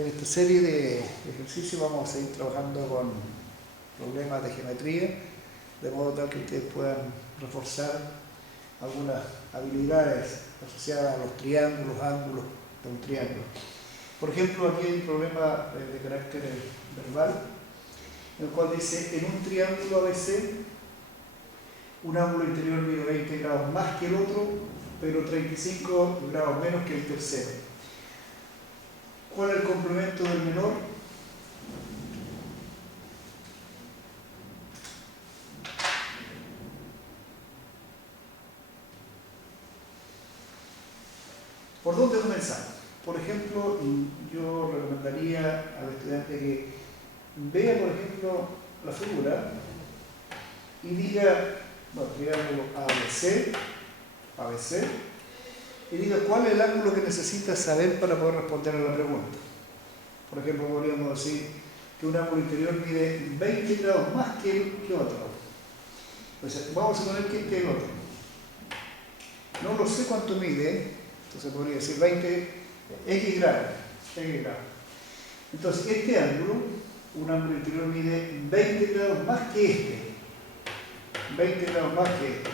En esta serie de ejercicios vamos a seguir trabajando con problemas de geometría, de modo tal que ustedes puedan reforzar algunas habilidades asociadas a los triángulos, ángulos de un triángulo. Por ejemplo, aquí hay un problema de carácter verbal, en el cual dice, en un triángulo ABC, un ángulo interior mide 20 grados más que el otro, pero 35 grados menos que el tercero. ¿Cuál es el complemento del menor? ¿Por dónde comenzamos? Por ejemplo, yo recomendaría al estudiante que vea, por ejemplo, la figura y diga, bueno, triángulo ABC, y diga cuál es el ángulo que necesita saber para poder responder a la pregunta. Por ejemplo, podríamos decir que un ángulo interior mide 20 grados más que otro. Entonces, vamos a suponer que este es el otro. No lo sé cuánto mide, entonces podría decir 20 X grados. Entonces, este ángulo, un ángulo interior mide 20 grados más que este. 20 grados más que este.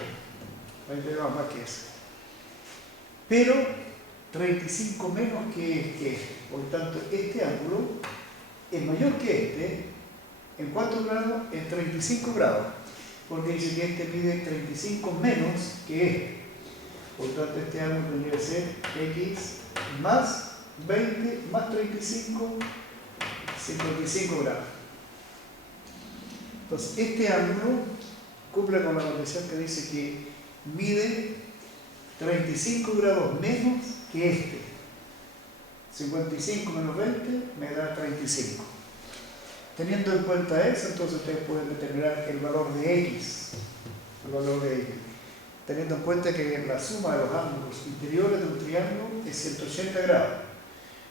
20 grados más que ese. Pero 35 menos que este. Por lo tanto, este ángulo es mayor que este. ¿En cuántos grados? En 35 grados. Porque dice que este mide 35 menos que este. Por lo tanto, este ángulo tendría que ser X más 20 más 35, 55 grados. Entonces, este ángulo cumple con la condición que dice que mide 35 grados menos que este. 55 menos 20 me da 35. Teniendo en cuenta eso, entonces ustedes pueden determinar el valor de X. Teniendo en cuenta que la suma de los ángulos interiores de un triángulo es 180 grados.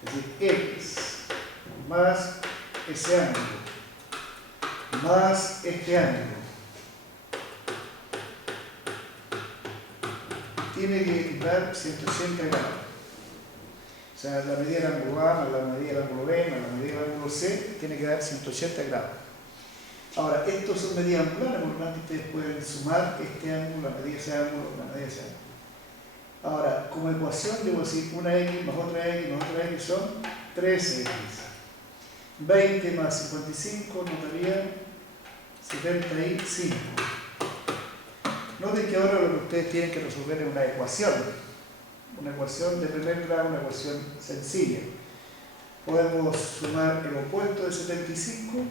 Es decir, X más ese ángulo más este ángulo tiene que dar 180 grados. O sea, la medida del ángulo A más la medida del ángulo B más la medida del ángulo C tiene que dar 180 grados. Ahora, estos son medidas angulares, por lo tanto ustedes pueden sumar este ángulo, la medida de ese ángulo, la medida de ese ángulo. Ahora, como ecuación, debo decir una X más otra X más otra X son 3X. 20 más 55 nos daría 75. Noten que ahora lo que ustedes tienen que resolver es una ecuación de primer grado, una ecuación sencilla. Podemos sumar el opuesto de 75,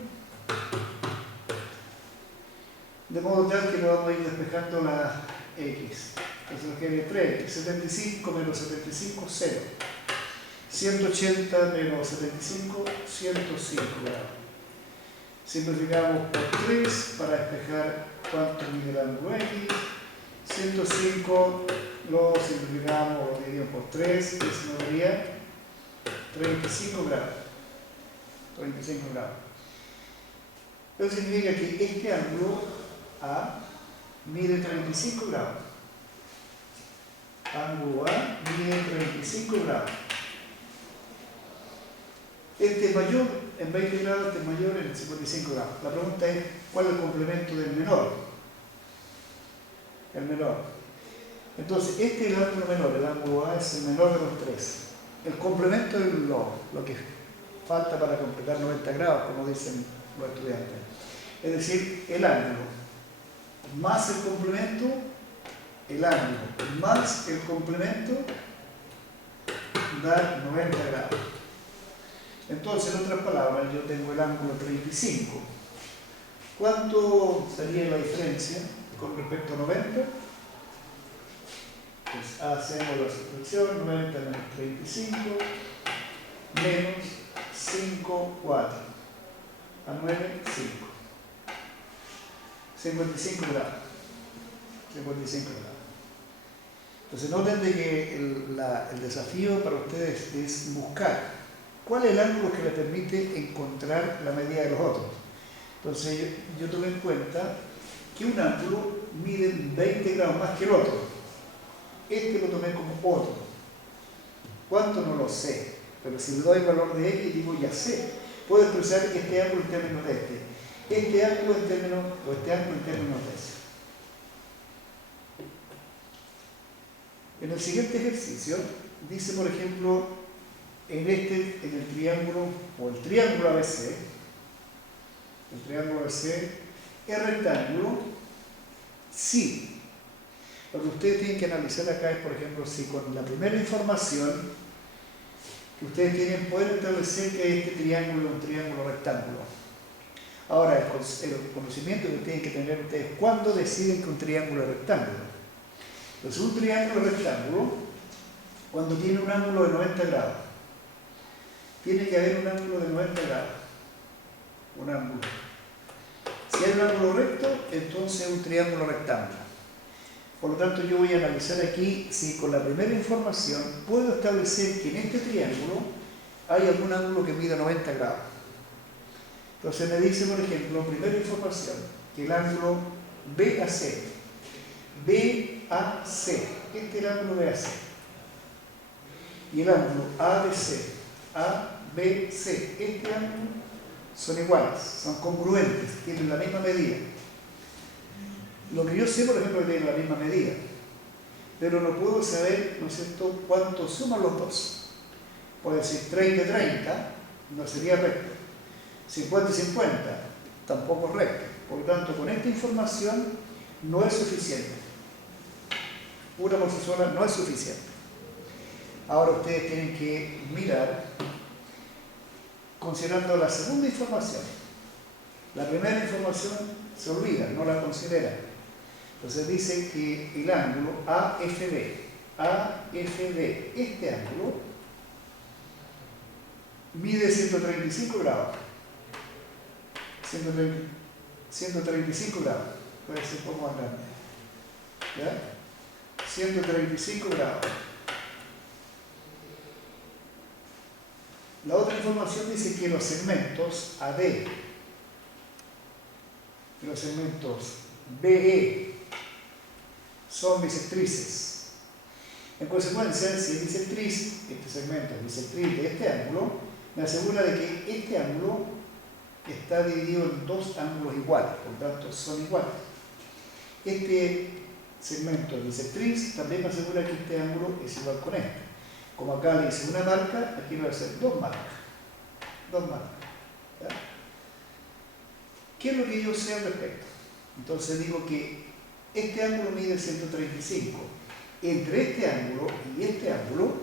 de modo tal que nos vamos a ir despejando la X. Entonces nos queda 3X, 75 menos 75, 0. 180 menos 75, 105 grados. Simplificamos por 3 para despejar cuánto mide el ángulo X. 105 lo simplificamos, lo dividimos por 3, que eso nos daría 35 grados. 35 grados. Eso significa que este ángulo A mide 35 grados. Ángulo A mide 35 grados. Este es mayor en 20 grados, este es mayor en 55 grados. La pregunta es, ¿cuál es el complemento del menor? El menor. Entonces, este es el ángulo menor, el ángulo A es el menor de los tres. El complemento es lo que falta para completar 90 grados, como dicen los estudiantes. Es decir, el ángulo más el complemento, el ángulo más el complemento da 90 grados. Entonces, en otras palabras, yo tengo el ángulo 35. ¿Cuánto sería la diferencia con respecto a 90? Pues hacemos la sustracción, 90 menos 35 menos 5, 4. A 9, 5. 55 grados. 55 grados. Entonces, noten de que el desafío para ustedes es buscar cuál es el ángulo que les permite encontrar la medida de los otros. Entonces, yo tomé en cuenta que un ángulo mide 20 grados más que el otro. Este lo tomé como otro. ¿Cuánto? No lo sé. Pero si le doy el valor de x, digo ya sé. Puedo expresar este ángulo en términos de este ángulo en términos, o este ángulo en términos de ese. En el siguiente ejercicio, dice por ejemplo, en el triángulo, o el triángulo ABC, es rectángulo si, lo que ustedes tienen que analizar acá es, por ejemplo, si con la primera información que ustedes tienen pueden establecer que este triángulo es un triángulo rectángulo. Ahora, el conocimiento que tienen que tener ustedes cuando deciden que un triángulo es rectángulo. Entonces, un triángulo rectángulo, cuando tiene un ángulo de 90 grados, tiene que haber un ángulo de 90 grados. Un ángulo. Si hay un ángulo recto, entonces es un triángulo rectángulo. Por lo tanto, yo voy a analizar aquí si con la primera información puedo establecer que en este triángulo hay algún ángulo que mida 90 grados. Entonces me dice, por ejemplo, primera información, que el ángulo BAC, este es el ángulo BAC, y el ángulo ABC, este ángulo son iguales, son congruentes, tienen la misma medida. Lo que yo sé, por ejemplo, es que tienen la misma medida, pero no puedo saber, ¿no es cierto?, cuánto suman los dos. Puedo decir 30 y 30, no sería recto. 50 y 50, tampoco es recto. Por lo tanto, con esta información no es suficiente. Una por sí sola no es suficiente. Ahora ustedes tienen que mirar, considerando la segunda información. La primera información se olvida, no la consideran. Entonces dice que el ángulo AFB, este ángulo mide 135 grados. 135 grados, puede ser un poco más grande. ¿Ya? 135 grados. La otra información dice que los segmentos AD, que los segmentos BE son bisectrices. En consecuencia, si es bisectriz, este segmento es bisectriz de este ángulo, me asegura de que este ángulo está dividido en dos ángulos iguales, por lo tanto son iguales. Este segmento es bisectriz, también me asegura que este ángulo es igual con este. Como acá le hice una marca, aquí le voy a hacer dos marcas. ¿Ya? ¿Qué es lo que yo sé al respecto? Entonces digo que este ángulo mide 135. Entre este ángulo y este ángulo,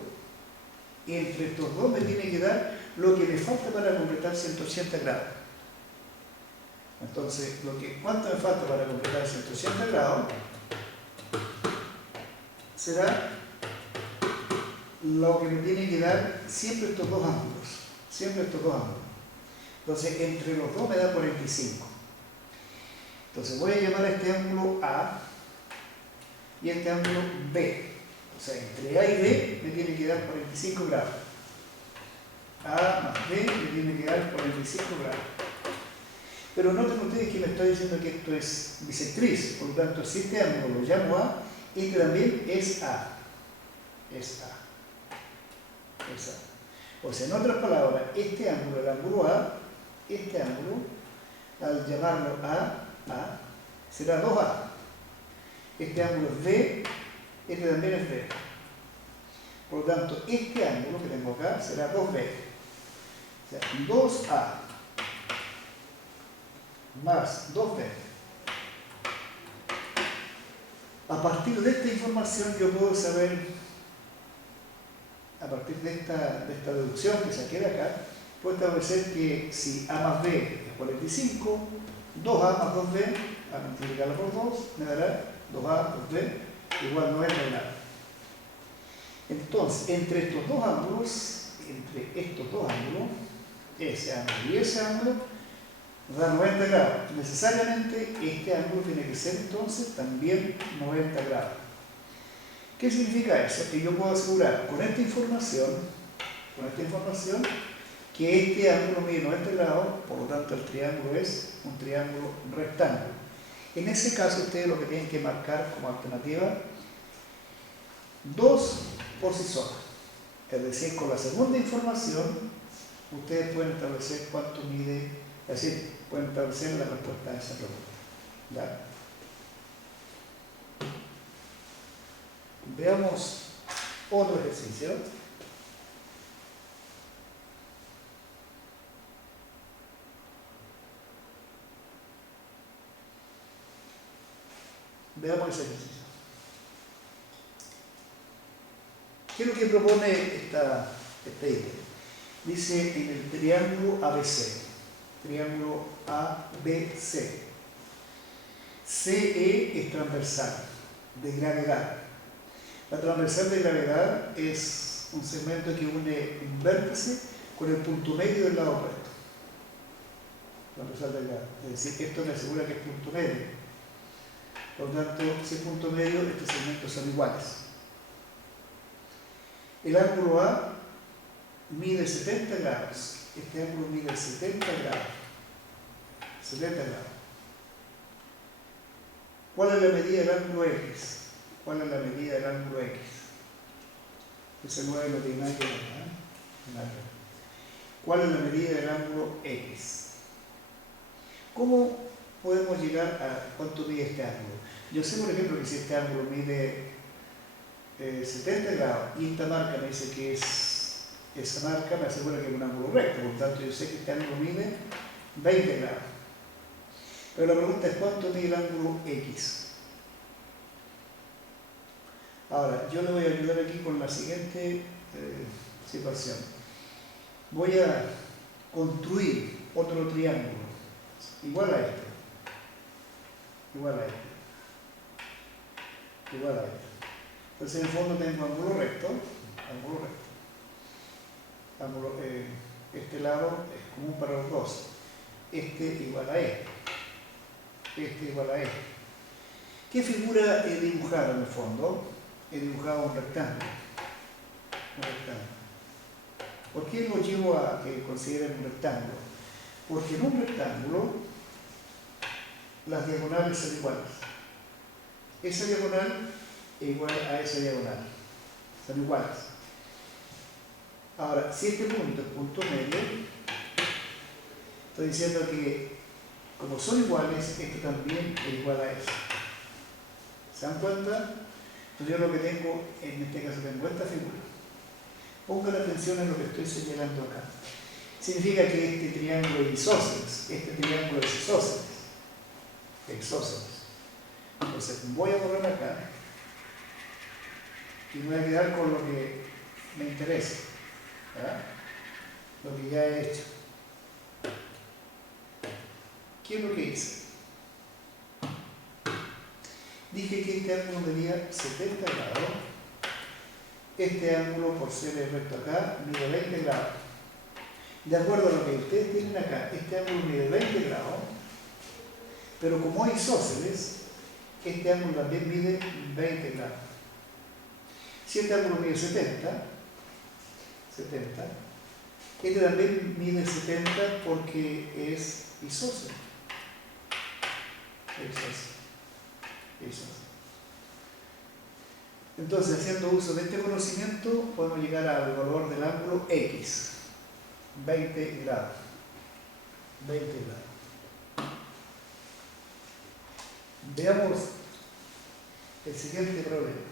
entre estos dos me tiene que dar lo que me falta para completar 180 grados. Entonces, ¿cuánto me falta para completar 180 grados? Será lo que me tiene que dar siempre estos dos ángulos. Entonces, entre los dos me da 45. Entonces, voy a llamar a este ángulo A y este ángulo B. O sea, entre A y B me tiene que dar 45 grados. A más B me tiene que dar 45 grados. Pero noten ustedes que me está diciendo que esto es bisectriz, por lo tanto, si este ángulo lo llamo A, este también es A. Es A. O sea, en otras palabras, este ángulo, el ángulo A, este ángulo, al llamarlo A, será 2A. Este ángulo es B, este también es B. Por lo tanto, este ángulo que tengo acá será 2B. O sea, 2A más 2B. A partir de esta información yo puedo saber, a partir de esta deducción que saqué de acá, puedo establecer que si A más B es 45, 2A más 2B, a multiplicarlo por 2, me dará 2A por B igual 90 grados. Entonces, entre estos dos ángulos, ese ángulo y ese ángulo, nos da 90 grados. Necesariamente este ángulo tiene que ser entonces también 90 grados. ¿Qué significa eso? Que yo puedo asegurar con esta información, que este ángulo mide 90 grados, por lo tanto el triángulo es un triángulo rectángulo. En ese caso ustedes lo que tienen que marcar como alternativa, 2 por sí sola. Es decir, con la segunda información, ustedes pueden establecer cuánto mide, es decir, pueden establecer la respuesta a esa pregunta. ¿Ya? Veamos otro ejercicio. Veamos ese ejercicio. ¿Qué es lo que propone esta idea? Dice en el triángulo ABC, triángulo ABC, CE es transversal de gravedad. La transversal de gravedad es un segmento que une un vértice con el punto medio del lado opuesto. Transversal de gravedad. Es decir, esto me asegura que es punto medio. Por lo tanto, si es punto medio, estos segmentos son iguales. El ángulo A mide 70 grados. Este ángulo mide 70 grados. 70 grados. ¿Cuál es la medida del ángulo X? ¿Cuál es la medida del ángulo X? Ese 9 no tiene nada que ver, ¿eh? Nada. ¿Cuál es la medida del ángulo X? ¿Cómo podemos llegar a cuánto mide este ángulo? Yo sé, por ejemplo, que si este ángulo mide 70 grados y esta marca me dice que es, esa marca me asegura que es un ángulo recto, por lo tanto yo sé que este ángulo mide 20 grados. Pero la pregunta es ¿cuánto mide el ángulo X? Ahora, yo le voy a ayudar aquí con la siguiente situación. Voy a construir otro triángulo igual a este, igual a este, igual a este. Entonces en el fondo tengo ángulo recto, este lado es común para los dos, este igual a este igual a este. ¿Qué figura he dibujado en el fondo? He dibujado un rectángulo. ¿Por qué lo llevo a que consideren un rectángulo? Porque en un rectángulo las diagonales son iguales. Esa diagonal es igual a esa diagonal. Son iguales. Ahora, si este punto es punto medio, estoy diciendo que como son iguales, este también es igual a eso. ¿Se dan cuenta? Entonces yo lo que tengo, en este caso tengo esta figura. Pongan atención en lo que estoy señalando acá. Significa que este triángulo es isósceles, este triángulo es isósceles. Entonces voy a borrar acá y me voy a quedar con lo que me interesa, ¿verdad? Lo que ya he hecho. ¿Qué es lo que hice? Dije que este ángulo medía 70 grados. Este ángulo, por ser el recto acá, mide 20 grados. De acuerdo a lo que ustedes tienen acá, este ángulo mide 20 grados, pero como hay isósceles, este ángulo también mide 20 grados. Si este ángulo mide 70, este también mide 70 porque es isósceles. Entonces, haciendo uso de este conocimiento, podemos llegar al valor del ángulo X, 20 grados. 20 grados. Veamos el siguiente problema.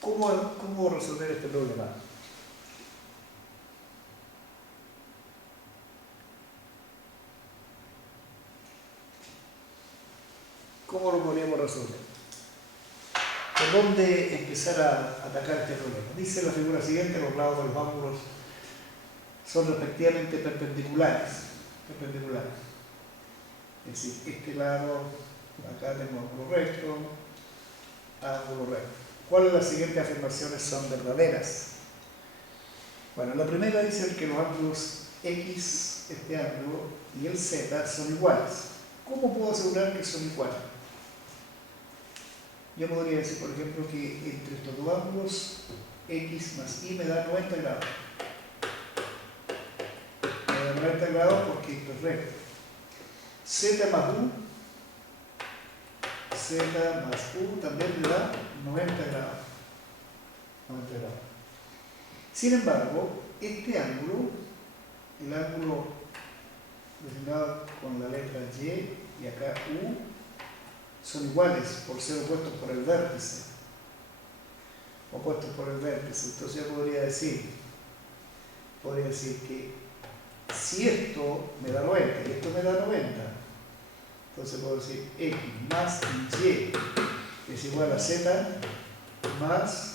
¿Cómo resolver este problema? ¿Cómo lo podríamos resolver? ¿Por dónde empezar a atacar este problema? Dice la figura siguiente, los lados de los ángulos son respectivamente perpendiculares. Es decir, este lado, acá tengo ángulo recto, ángulo recto. ¿Cuáles de las siguientes afirmaciones son verdaderas? Bueno, la primera dice que los ángulos X, este ángulo, y el Z son iguales. ¿Cómo puedo asegurar que son iguales? Yo podría decir, por ejemplo, que entre estos dos ángulos, X más Y me da 90 grados. Me da 90 grados porque esto es recto. Z más U, Z más U también me da 90 grados. 90 grados. Sin embargo, este ángulo, el ángulo designado con la letra Y y acá U, son iguales por ser opuestos por el vértice. Opuestos por el vértice. Entonces yo podría decir que si esto me da 90 y esto me da 90, entonces puedo decir X más Y es igual a Z más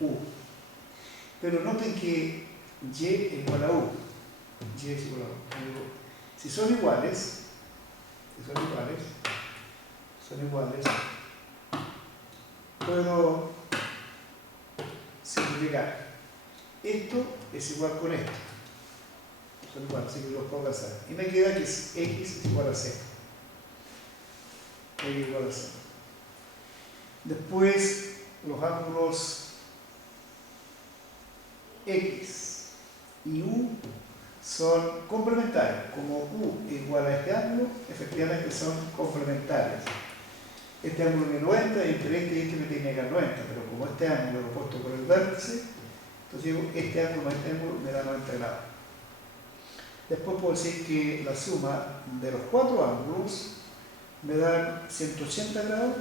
U. Pero noten que Y es igual a U. Y es igual a U. Si son iguales, puedo simplificar. Esto es igual con esto. Son iguales, así que los puedo casar. Y me queda que X es igual a Z. X igual a Z. Después, los ángulos X y U son complementarios. Como U es igual a este ángulo, efectivamente son complementarios. Este ángulo me 90 y entre este y este me tiene que dar 90, pero como este ángulo es opuesto por el vértice, entonces digo, este ángulo más este ángulo me da 90 grados. Después puedo decir que la suma de los cuatro ángulos me da 180 grados.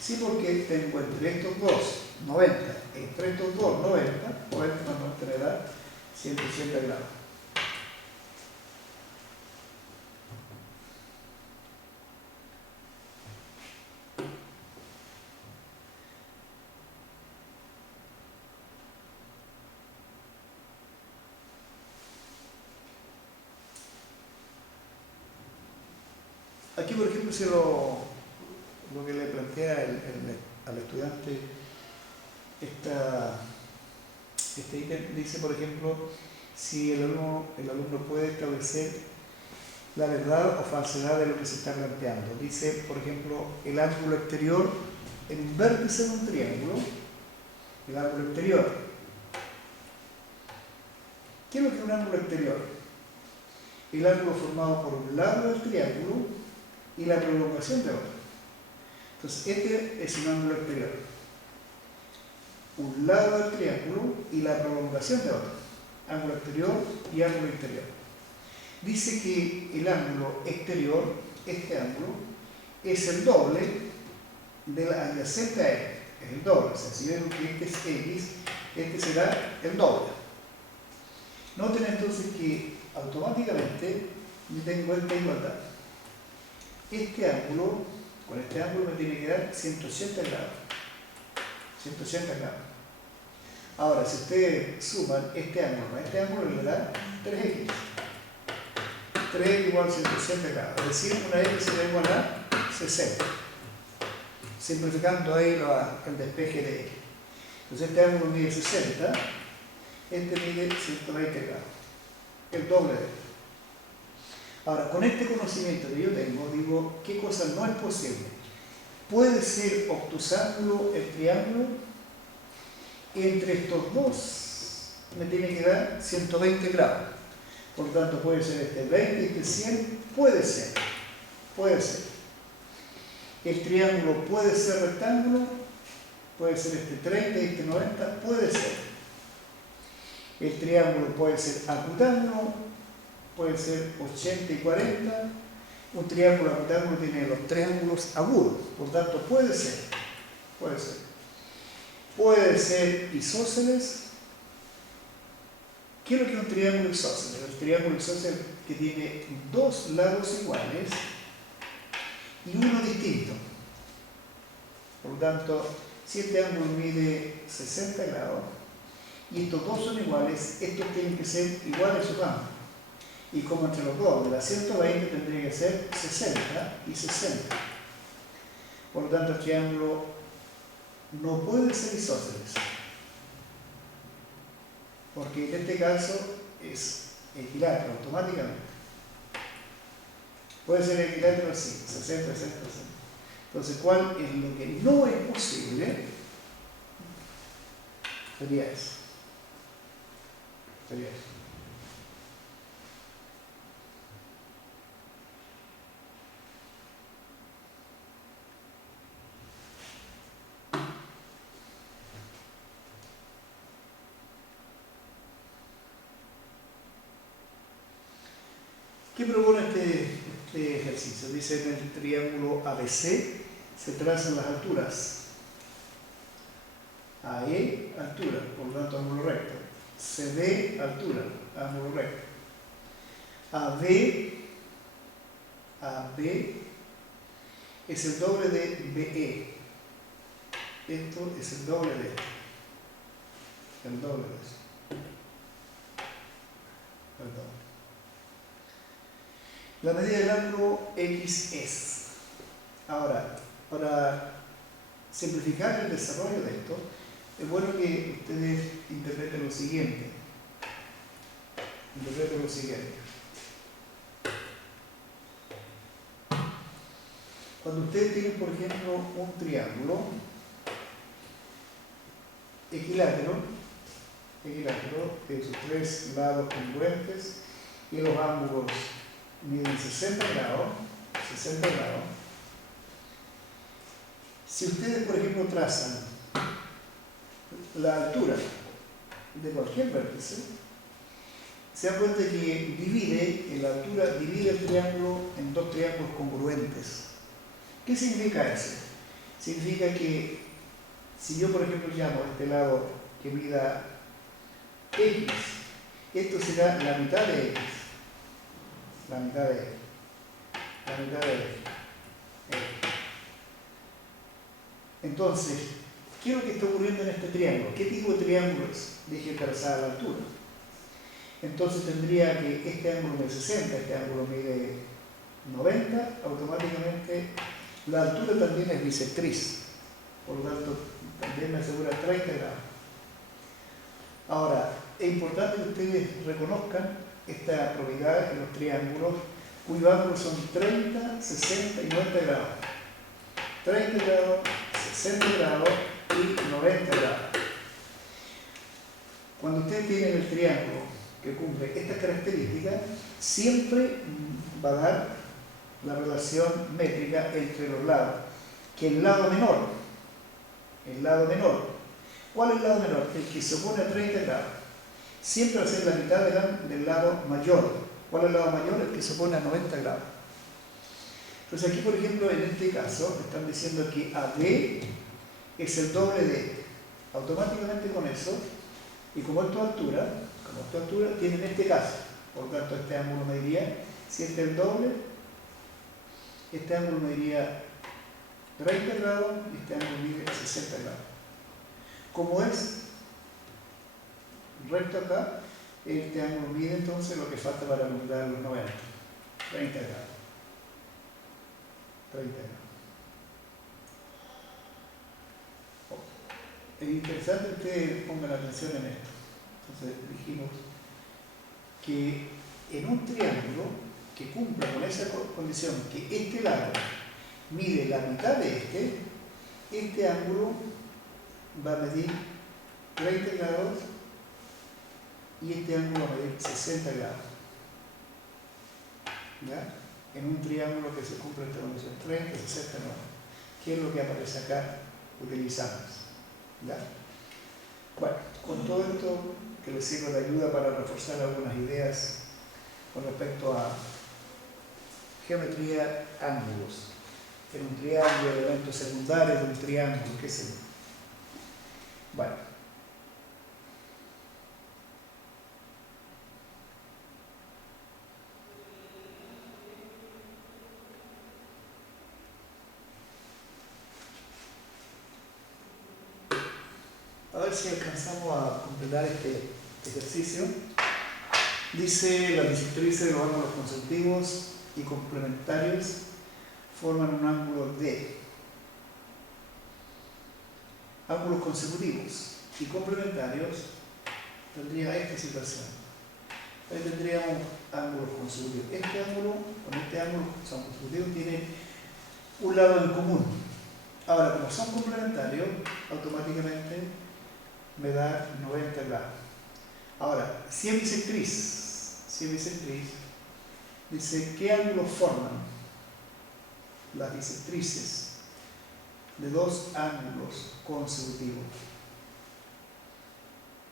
Sí, porque tengo entre estos dos 90, entre estos dos 90 más 90 me da 180 grados. Aquí, por ejemplo, si lo que le plantea al estudiante este ítem dice, por ejemplo, si el alumno puede establecer la verdad o falsedad de lo que se está planteando. Dice, por ejemplo, el ángulo exterior en un vértice de un triángulo, el ángulo exterior. ¿Qué es lo que es un ángulo exterior? El ángulo formado por un lado del triángulo y la prolongación de otro. Entonces, este es un ángulo exterior. Un lado del triángulo y la prolongación de otro. Ángulo exterior y ángulo interior. Dice que el ángulo exterior, este ángulo, es el doble de la adyacente a este. Es el doble. O sea, si vemos que este es X, este será el doble. Noten entonces que automáticamente yo tengo esta igualdad. Este ángulo, con este ángulo me tiene que dar 180 grados. 180 grados. Ahora, si ustedes suman este ángulo a este ángulo, le da 3x. 3 igual a 180 grados. Es decir, una x será igual a 60. Simplificando ahí el despeje de x. Entonces este ángulo mide 60, este mide 120 grados. El doble de este. Ahora, con este conocimiento que yo tengo, digo, ¿qué cosa no es posible? Puede ser obtusángulo el triángulo. Entre estos dos me tiene que dar 120 grados. Por lo tanto, puede ser este 20 y este 100. Puede ser. El triángulo puede ser rectángulo. Puede ser este 30 y este 90. Puede ser. El triángulo puede ser acutángulo. Puede ser 80 y 40. Un triángulo acutángulo tiene los triángulos agudos. Por lo tanto, puede ser. Puede ser isósceles. ¿Qué es lo que es un triángulo isósceles? El triángulo isósceles que tiene dos lados iguales y uno distinto. Por lo tanto, si este ángulo mide 60 grados y estos dos son iguales, estos tienen que ser iguales sus ángulos. Y como entre los dos me da 120, tendría que ser 60 y 60. Por lo tanto, el triángulo no puede ser isósceles. Porque en este caso es equilátero automáticamente. Puede ser equilátero así, 60, 60, 60. Entonces, ¿cuál es lo que no es posible? Sería eso. ¿Qué propone este ejercicio? Dice en el triángulo ABC se trazan las alturas. AE, altura, por lo tanto ángulo recto. CD, altura, ángulo recto. AB es el doble de BE. Esto es el doble de esto. El doble de eso. El doble. La medida del ángulo X es. Ahora, para simplificar el desarrollo de esto, es bueno que ustedes interpreten lo siguiente. Interpreten lo siguiente. Cuando ustedes tienen, por ejemplo, un triángulo equilátero, de sus tres lados congruentes y los ángulos miden 60 grados, si ustedes, por ejemplo, trazan la altura de cualquier vértice, se dan cuenta que la altura divide el triángulo en dos triángulos congruentes. ¿Qué significa eso? Significa que si yo, por ejemplo, llamo a este lado que mida X, esto será la mitad de X. La mitad de X. La mitad de X. Entonces, ¿qué es lo que está ocurriendo en este triángulo? ¿Qué tipo de triángulo es? Dije trazada la altura. Entonces tendría que este ángulo mide 60, este ángulo mide 90, automáticamente la altura también es bisectriz. Por lo tanto, también me asegura 30 grados. Ahora, es importante que ustedes reconozcan esta propiedad en los triángulos cuyos ángulos son 30, 60 y 90 grados. 30 grados, 60 grados y 90 grados. Cuando ustedes tienen el triángulo que cumple estas características, siempre va a dar la relación métrica entre los lados, que el lado menor, ¿cuál es el lado menor? El que se opone a 30 grados. Siempre va a ser la mitad del lado mayor. ¿Cuál es el lado mayor? El que se opone a 90 grados. Entonces aquí, por ejemplo, en este caso, están diciendo que AB es el doble de este. Automáticamente con eso, y como esto altura, tienen este caso. Por lo tanto, este ángulo mediría, si este es el doble, este ángulo mediría 30 grados y este ángulo mide 60 grados. Como es recto acá, este ángulo mide entonces lo que falta para lograr los 90, 30 grados. 30 grados. Es interesante que ustedes pongan atención en esto. Entonces dijimos que en un triángulo que cumpla con esa condición, que este lado mide la mitad de este ángulo va a medir 30 grados y este ángulo va a medir 60 grados. ¿Ya? En un triángulo que se cumple esta condición, 30, 60, 90. ¿Qué es lo que aparece acá? Utilizamos. ¿Ya? Bueno, con todo esto que les sirve de ayuda para reforzar algunas ideas con respecto a geometría, ángulos. En un triángulo, elementos secundarios de un triángulo, qué sé yo. Bueno. A ver si alcanzamos a completar este ejercicio. Dice, las bisectrices de los ángulos consecutivos y complementarios forman un ángulo D. Ángulos consecutivos y complementarios tendría esta situación. Ahí tendríamos ángulos consecutivos. Este ángulo con este ángulo son consecutivos, tienen un lado en común. Ahora, como son complementarios, automáticamente me da 90 grados. Ahora, si es bisectriz, dice, ¿qué ángulos forman las bisectrices de dos ángulos consecutivos?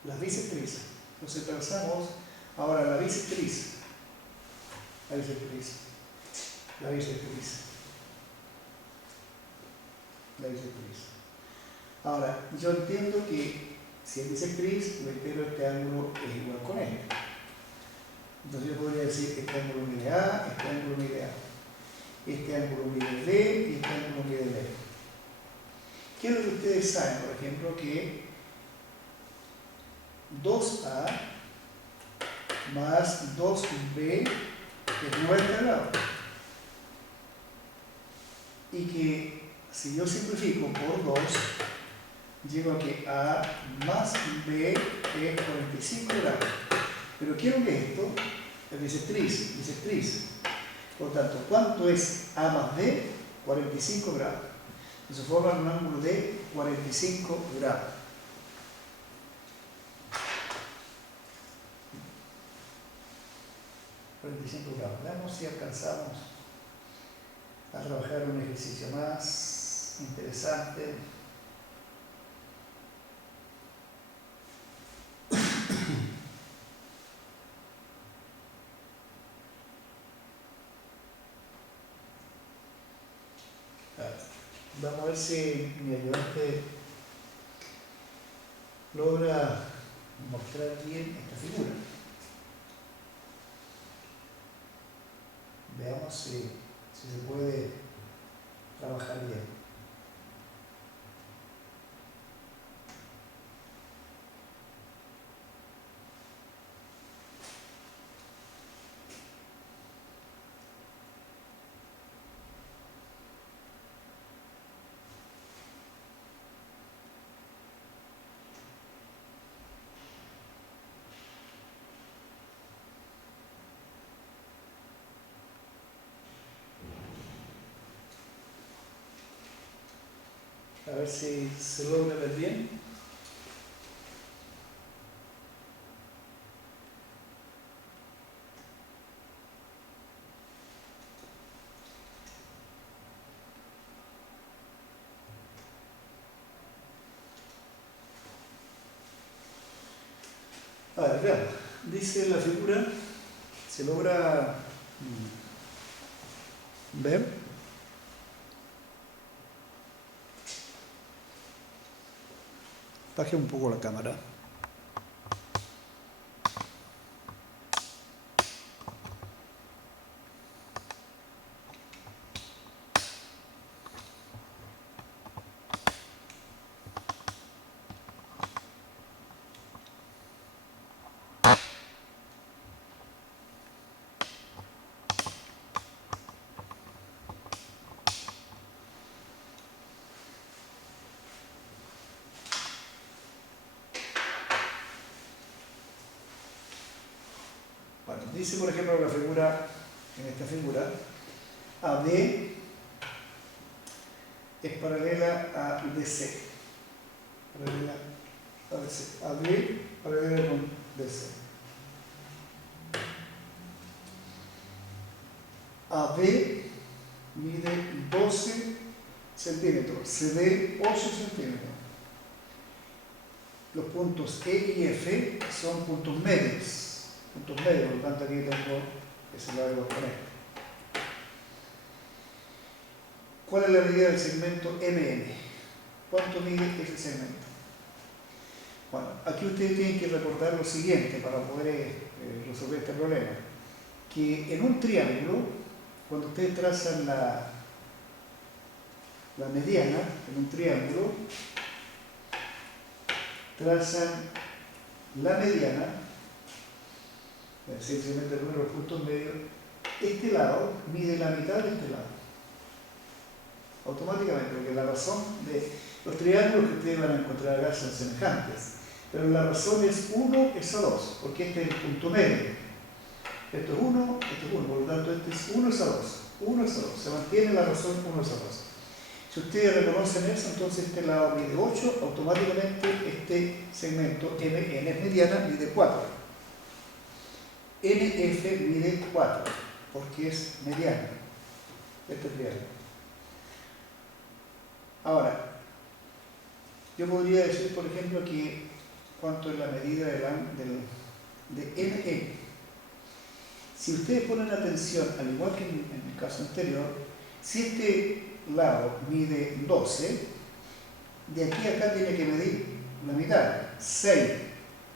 Las bisectrices. Entonces trazamos ahora la bisectriz la bisectriz, la bisectriz, la bisectriz. Ahora, yo entiendo que si es bisectriz, reitero, este ángulo es igual con este. Entonces yo podría decir este ángulo mide A, este ángulo mide A, este ángulo mide B y este ángulo mide B. ¿Qué es lo que ustedes saben? Por ejemplo, que 2A más 2B es 90 grados. Y que si yo simplifico por 2, llego a que A más B es 45 grados. Pero quiero que esto es bisectriz, bisectriz. Por tanto, ¿cuánto es A más B? 45 grados. Entonces forman un ángulo de 45 grados. Veamos si alcanzamos a trabajar un ejercicio más interesante. Vamos a ver si mi ayudante logra mostrar bien esta figura. Veamos si se puede trabajar bien. A ver si se logra ver bien. A ver, veamos. Dice la figura, se logra ver. Baje un poco la cámara. Bueno, dice por ejemplo la figura, en esta figura, AD es paralela a DC. Paralela a DC. AD paralela con DC. AB mide 12 centímetros, CD 8 centímetros. Los puntos E y F son puntos medios. Puntos medios, por lo tanto aquí tengo ese lado de los conectos. ¿Cuál es la medida del segmento MM? ¿Cuánto mide ese segmento? Bueno, aquí ustedes tienen que recordar lo siguiente para poder resolver este problema. Que en un triángulo, cuando ustedes trazan la mediana, en un triángulo, trazan la mediana, es decir, se mete el número de puntos medios, este lado mide la mitad de este lado. Automáticamente, porque la razón de los triángulos que ustedes van a encontrar acá son semejantes, pero la razón es 1 es a 2, porque este es el punto medio. Esto es 1, esto es 1, por lo tanto este es 1 es a 2, 1 es a 2, se mantiene la razón 1 es a 2. Si ustedes reconocen eso, entonces este lado mide 8, automáticamente este segmento MN es mediana, mide 4. NF mide 4, porque es mediana, este triángulo. Ahora, yo podría decir, por ejemplo, que cuánto es la medida de ME. Si ustedes ponen atención, al igual que en el caso anterior, si este lado mide 12, de aquí a acá tiene que medir la mitad, 6.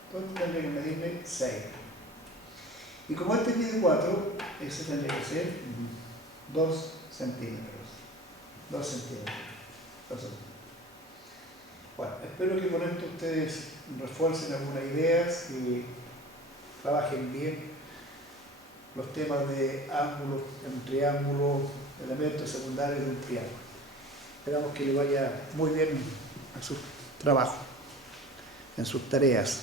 Entonces tendría que medirle 6. Y como este mide 4, ese tendría que ser 2 centímetros. 2 centímetros. 2 centímetros. Bueno, espero que con esto ustedes refuercen algunas ideas y trabajen bien los temas de ángulos, un triángulo, elementos secundarios de un triángulo. Esperamos que le vaya muy bien en su trabajo, en sus tareas.